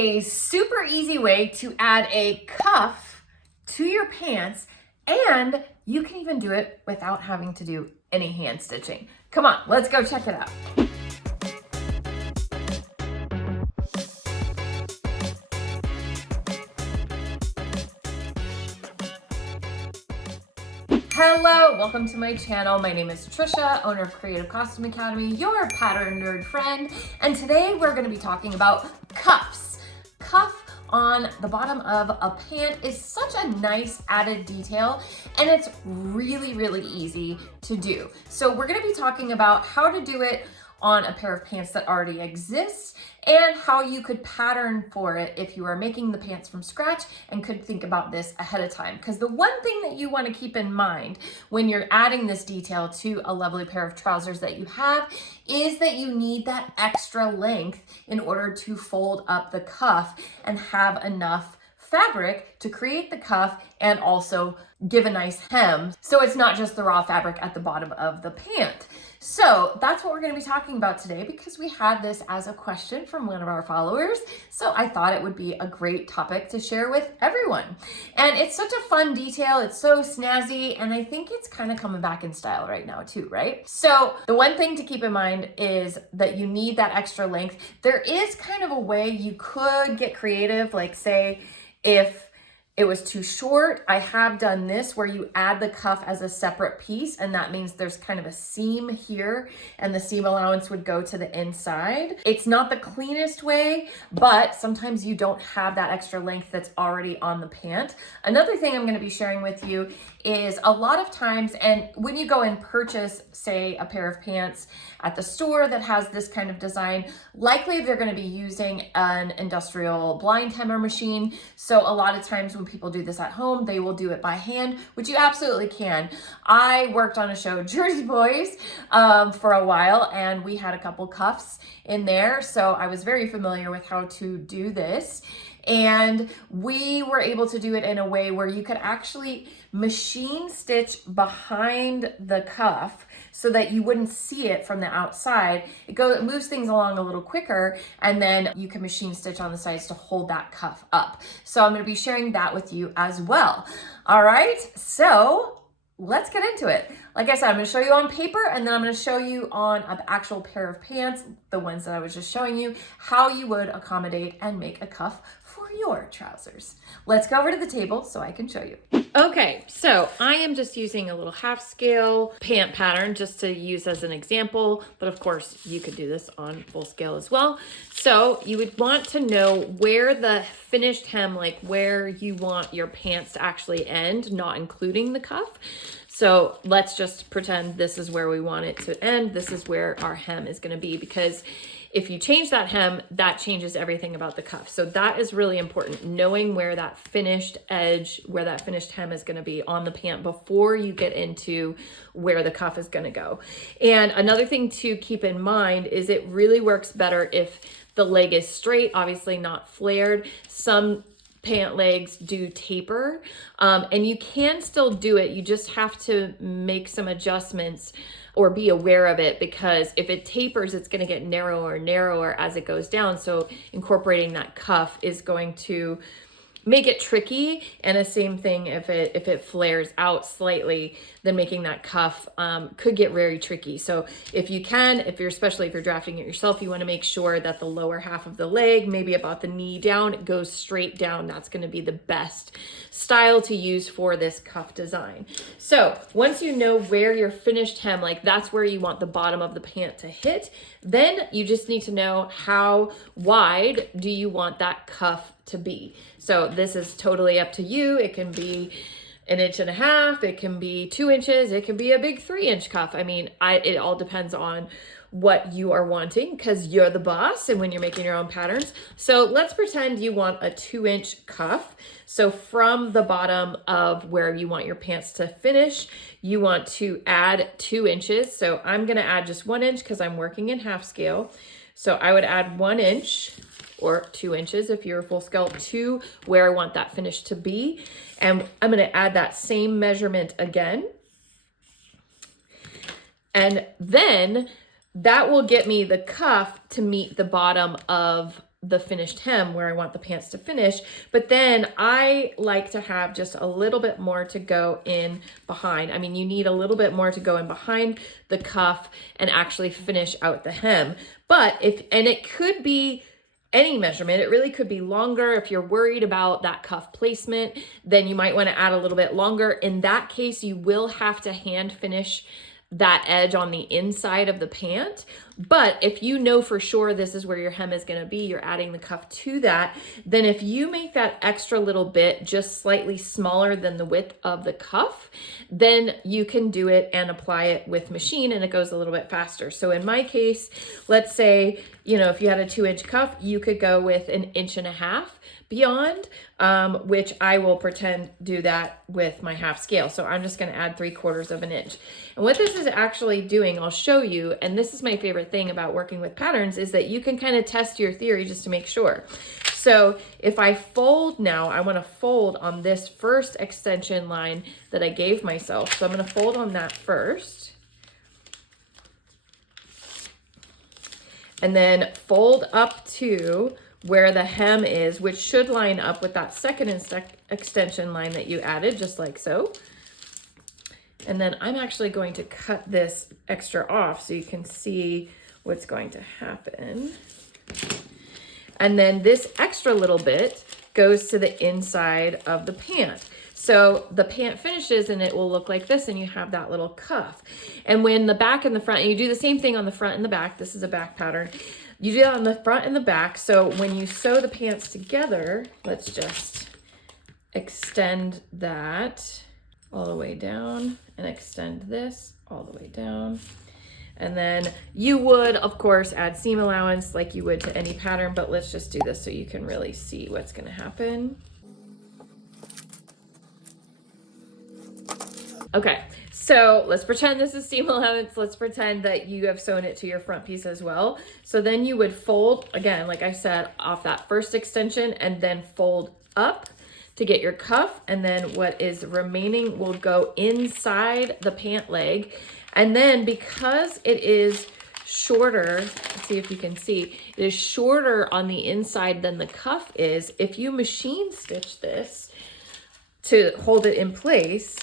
a super easy way to add a cuff to your pants, and you can even do it without having to do any hand stitching. Come on, let's go check it out. Hello, welcome to my channel. My name is Trisha, owner of Creative Costume Academy, your pattern nerd friend. And today we're gonna be talking about cuffs. Cuff on the bottom of a pant is such a nice added detail, and it's really, really easy to do. So we're gonna be talking about how to do it on a pair of pants that already exists, and how you could pattern for it if you are making the pants from scratch and could think about this ahead of time. Because the one thing that you want to keep in mind when you're adding this detail to a lovely pair of trousers that you have is that you need that extra length in order to fold up the cuff and have enough fabric to create the cuff and also give a nice hem, so it's not just the raw fabric at the bottom of the pant. So that's what we're going to be talking about today, because we had this as a question from one of our followers. So I thought it would be a great topic to share with everyone. And it's such a fun detail. It's so snazzy. And I think it's kind of coming back in style right now too, right? So the one thing to keep in mind is that you need that extra length. There is kind of a way you could get creative, like say if it was too short, I have done this where you add the cuff as a separate piece, and that means there's kind of a seam here and the seam allowance would go to the inside. It's not the cleanest way, but sometimes you don't have that extra length that's already on the pant. Another thing I'm going to be sharing with you is a lot of times, and when you go and purchase, say, a pair of pants at the store that has this kind of design, likely they're going to be using an industrial blind hemmer machine. So a lot of times when people do this at home, they will do it by hand, which you absolutely can. I worked on a show, Jersey Boys, for a while, and we had a couple cuffs in there. So I was very familiar with how to do this. And we were able to do it in a way where you could actually machine stitch behind the cuff so that you wouldn't see it from the outside. It moves things along a little quicker, and then you can machine stitch on the sides to hold that cuff up. So I'm going to be sharing that with you as well. All right, so let's get into it. Like I said, I'm going to show you on paper, and then I'm going to show you on an actual pair of pants, the ones that I was just showing you, how you would accommodate and make a cuff for your trousers. Let's go over to the table so I can show you. Okay, so I am just using a little half scale pant pattern just to use as an example, but of course you could do this on full scale as well. So you would want to know where the finished hem, like where you want your pants to actually end, not including the cuff. So let's just pretend this is where we want it to end. This is where our hem is going to be, because if you change that hem, that changes everything about the cuff. So that is really important, knowing where that finished edge, where that finished hem is going to be on the pant before you get into where the cuff is going to go. And another thing to keep in mind is it really works better if the leg is straight, obviously not flared. Some pant legs do taper, and you can still do it. You just have to make some adjustments or be aware of it, because if it tapers, it's going to get narrower and narrower as it goes down. So incorporating that cuff is going to make it tricky. And the same thing if it flares out slightly, then making that cuff could get very tricky. So especially if you're drafting it yourself, you want to make sure that the lower half of the leg, maybe about the knee down, it goes straight down. That's going to be the best style to use for this cuff design. So once you know where your finished hem, like that's where you want the bottom of the pant to hit, then you just need to know how wide do you want that cuff to be. So this is totally up to you. It can be 1.5 inches, it can be 2 inches, it can be a big 3-inch cuff. I mean, it all depends on what you are wanting, because you're the boss and when you're making your own patterns. So let's pretend you want a 2-inch cuff. So from the bottom of where you want your pants to finish, you want to add 2 inches. So I'm going to add just 1 inch because I'm working in half scale. So I would add 1 inch or 2 inches if you're full scale to where I want that finish to be. And I'm going to add that same measurement again. And then that will get me the cuff to meet the bottom of the finished hem where I want the pants to finish. But then I like to have just a little bit more to go in behind. I mean, you need a little bit more to go in behind the cuff and actually finish out the hem. But and it could be any measurement. It really could be longer. If you're worried about that cuff placement, then you might want to add a little bit longer. In that case, you will have to hand finish that edge on the inside of the pant. But if you know for sure this is where your hem is going to be, you're adding the cuff to that, then if you make that extra little bit just slightly smaller than the width of the cuff, then you can do it and apply it with machine, and it goes a little bit faster. So in my case, let's say, you know, if you had a 2-inch cuff, you could go with 1.5 inches beyond, which I will pretend do that with my half scale. So I'm just going to add 3/4 inch. And what this is actually doing, I'll show you, and this is my favorite thing about working with patterns, is that you can kind of test your theory just to make sure. So if I fold now, I want to fold on this first extension line that I gave myself. So I'm going to fold on that first. And then fold up to where the hem is, which should line up with that second extension line that you added, just like so. And then I'm actually going to cut this extra off so you can see what's going to happen. And then this extra little bit goes to the inside of the pant. So the pant finishes and it will look like this, and you have that little cuff. And when the back and the front, and you do the same thing on the front and the back, this is a back pattern. You do that on the front and the back. So when you sew the pants together, let's just extend that all the way down and extend this all the way down. And then you would, of course, add seam allowance like you would to any pattern, but let's just do this so you can really see what's going to happen. Okay, so let's pretend this is seam allowance. Let's pretend that you have sewn it to your front piece as well. So then you would fold, again, like I said, off that first extension and then fold up to get your cuff. And then what is remaining will go inside the pant leg. And then because it is shorter, let's see if you can see, it is shorter on the inside than the cuff is. If you machine stitch this to hold it in place,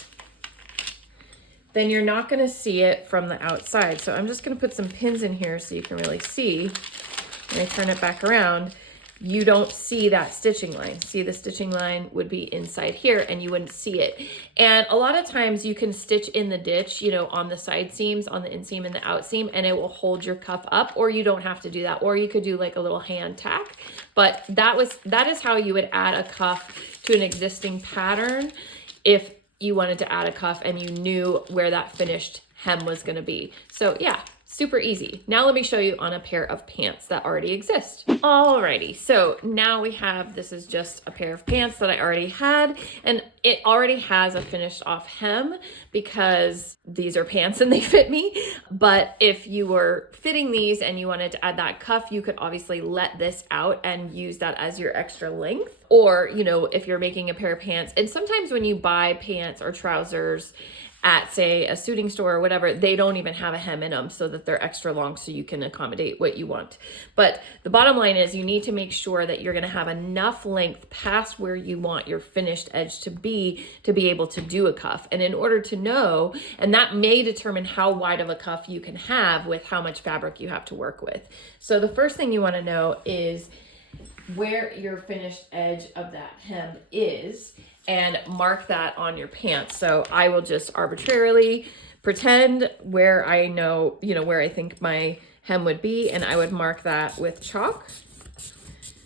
then you're not going to see it from the outside. So I'm just going to put some pins in here so you can really see. When I turn it back around, you don't see that stitching line. See, the stitching line would be inside here and you wouldn't see it. And a lot of times you can stitch in the ditch, you know, on the side seams, on the inseam and the outseam, and it will hold your cuff up, or you don't have to do that. Or you could do like a little hand tack. But that is how you would add a cuff to an existing pattern if you wanted to add a cuff and you knew where that finished hem was going to be. So yeah, super easy. Now let me show you on a pair of pants that already exist. Alrighty, so now we have, this is just a pair of pants that I already had, and it already has a finished off hem because these are pants and they fit me. But if you were fitting these and you wanted to add that cuff, you could obviously let this out and use that as your extra length. Or, you know, if you're making a pair of pants, and sometimes when you buy pants or trousers at, say, a suiting store or whatever, they don't even have a hem in them so that they're extra long so you can accommodate what you want. But the bottom line is you need to make sure that you're going to have enough length past where you want your finished edge to be able to do a cuff. And in order to know, and that may determine how wide of a cuff you can have with how much fabric you have to work with. So the first thing you want to know is where your finished edge of that hem is, and mark that on your pants. So I will just arbitrarily pretend where I know, you know, where I think my hem would be, and I would mark that with chalk.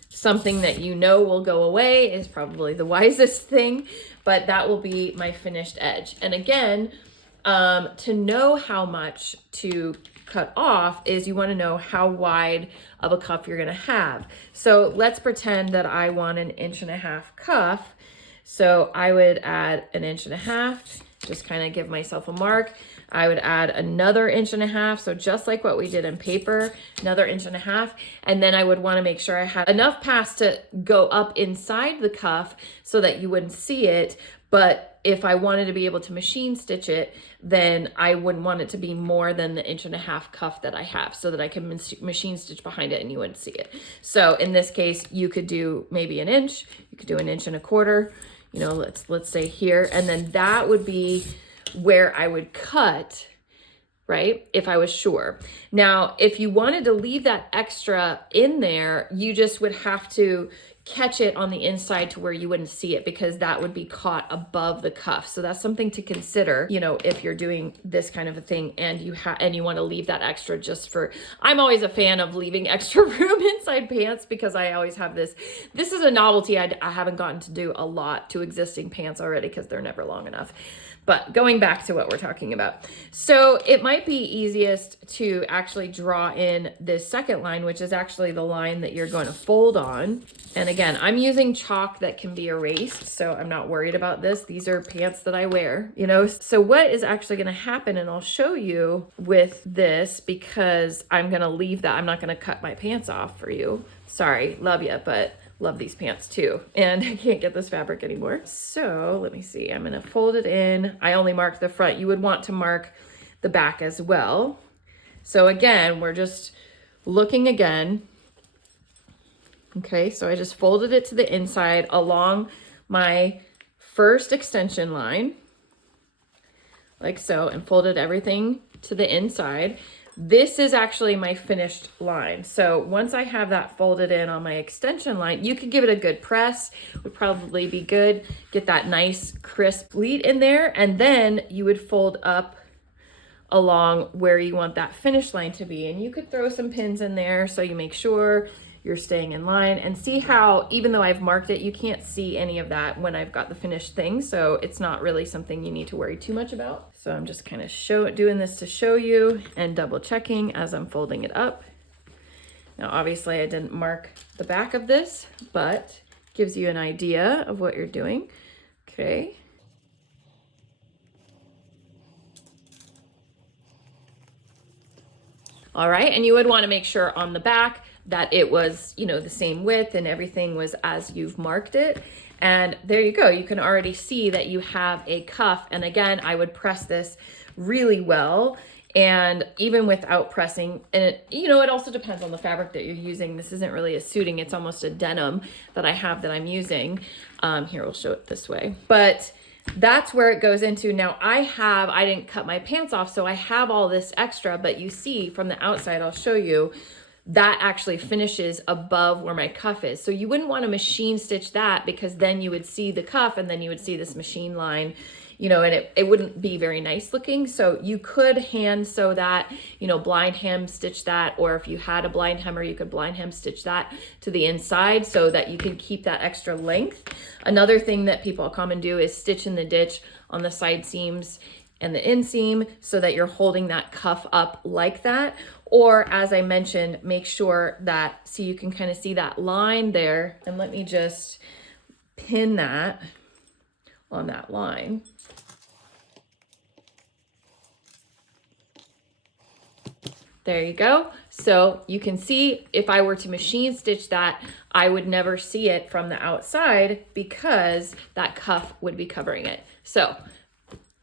Something that you know will go away is probably the wisest thing, but that will be my finished edge. And again, to know how much to cut off is you want to know how wide of a cuff you're going to have. So let's pretend that I want 1.5 inch cuff. So I would add 1.5 inches, just kind of give myself a mark. I would add another 1.5 inches. So just like what we did in paper, another 1.5 inches. And then I would want to make sure I had enough pass to go up inside the cuff so that you wouldn't see it, But if I wanted to be able to machine stitch it, then I wouldn't want it to be more than the 1.5 inch cuff that I have, so that I can machine stitch behind it and you wouldn't see it. So in this case, you could do maybe 1 inch, you could do 1.25 inch, you know, let's say here, and then that would be where I would cut, right? If I was sure. Now, if you wanted to leave that extra in there, you just would have to catch it on the inside to where you wouldn't see it, because that would be caught above the cuff. So that's something to consider, you know, if you're doing this kind of a thing and you want to leave that extra just for, I'm always a fan of leaving extra room inside pants, because I always have this is a novelty I haven't gotten to do a lot to existing pants already, because they're never long enough. But going back to what we're talking about. So it might be easiest to actually draw in this second line, which is actually the line that you're going to fold on. And again, I'm using chalk that can be erased, so I'm not worried about this. These are pants that I wear, you know. So what is actually going to happen, and I'll show you with this, because I'm going to leave that. I'm not going to cut my pants off for you. Sorry, love you, but love these pants too, and I can't get this fabric anymore. So let me see, I'm gonna fold it in. I only marked the front. You would want to mark the back as well. So again, we're just looking again. Okay, so I just folded it to the inside along my first extension line, like so, and folded everything to the inside. This is actually my finished line. So once I have that folded in on my extension line, you could give it a good press, would probably be good. Get that nice crisp pleat in there, and then you would fold up along where you want that finish line to be. And you could throw some pins in there so you make sure you're staying in line. And see how, even though I've marked it, you can't see any of that when I've got the finished thing. So it's not really something you need to worry too much about. So I'm just kind of doing this to show you and double checking as I'm folding it up. Now, obviously I didn't mark the back of this, but gives you an idea of what you're doing. Okay. All right, and you would want to make sure on the back that it was, you know, the same width and everything was as you've marked it. And there you go. You can already see that you have a cuff. And again, I would press this really well. And even without pressing, and it, you know, it also depends on the fabric that you're using. This isn't really a suiting, it's almost a denim that I have that I'm using. Here, we'll show it this way. But that's where it goes into. Now I didn't cut my pants off, so I have all this extra, but you see from the outside, I'll show you, that actually finishes above where my cuff is. So you wouldn't want to machine stitch that, because then you would see the cuff and then you would see this machine line, you know, and it wouldn't be very nice looking. So you could hand sew that, you know, blind hem stitch that, or if you had a blind hemmer, you could blind hem stitch that to the inside so that you can keep that extra length. Another thing that people common do is stitch in the ditch on the side seams and the inseam so that you're holding that cuff up like that. Or as I mentioned, make sure that, so you can kind of see that line there, and let me just pin that on that line. There you go. So you can see if I were to machine stitch that, I would never see it from the outside because that cuff would be covering it. So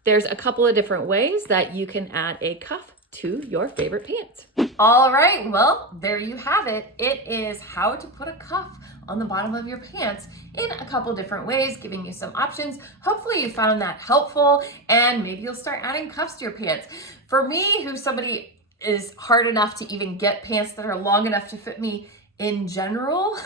there's a couple of different ways that you can add a cuff to your favorite pants. All right, well, there you have it. It is how to put a cuff on the bottom of your pants in a couple different ways, giving you some options. Hopefully you found that helpful, and maybe you'll start adding cuffs to your pants. For me, who's somebody is hard enough to even get pants that are long enough to fit me in general,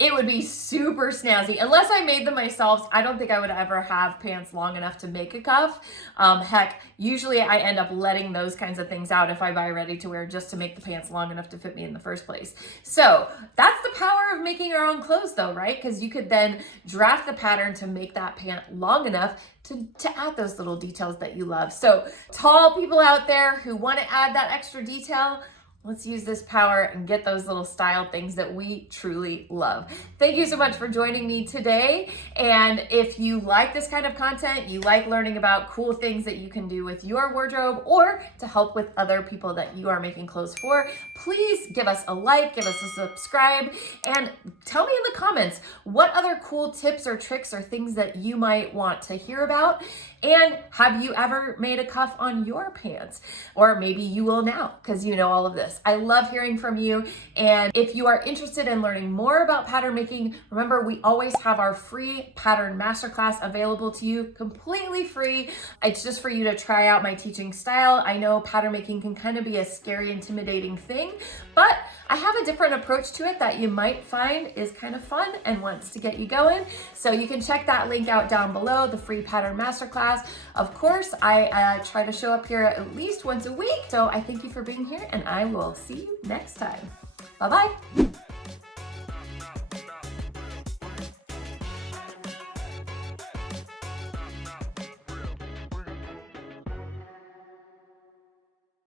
it would be super snazzy. Unless I made them myself, I don't think I would ever have pants long enough to make a cuff. Heck, usually I end up letting those kinds of things out if I buy ready to wear just to make the pants long enough to fit me in the first place. So that's the power of making our own clothes though, right? Because you could then draft the pattern to make that pant long enough to add those little details that you love. So tall people out there who want to add that extra detail, Let's use this power and get those little style things that we truly love. Thank you so much for joining me today. And if you like this kind of content, you like learning about cool things that you can do with your wardrobe or to help with other people that you are making clothes for, please give us a like, give us a subscribe, and tell me in the comments what other cool tips or tricks or things that you might want to hear about. And have you ever made a cuff on your pants? Or maybe you will now because you know all of this. I love hearing from you. And if you are interested in learning more about pattern making, remember we always have our free pattern masterclass available to you completely free. It's just for you to try out my teaching style. I know pattern making can kind of be a scary, intimidating thing, but I have a different approach to it that you might find is kind of fun and wants to get you going. So you can check that link out down below, the free pattern masterclass. Of course, I try to show up here at least once a week. So I thank you for being here and I will see you next time. Bye-bye.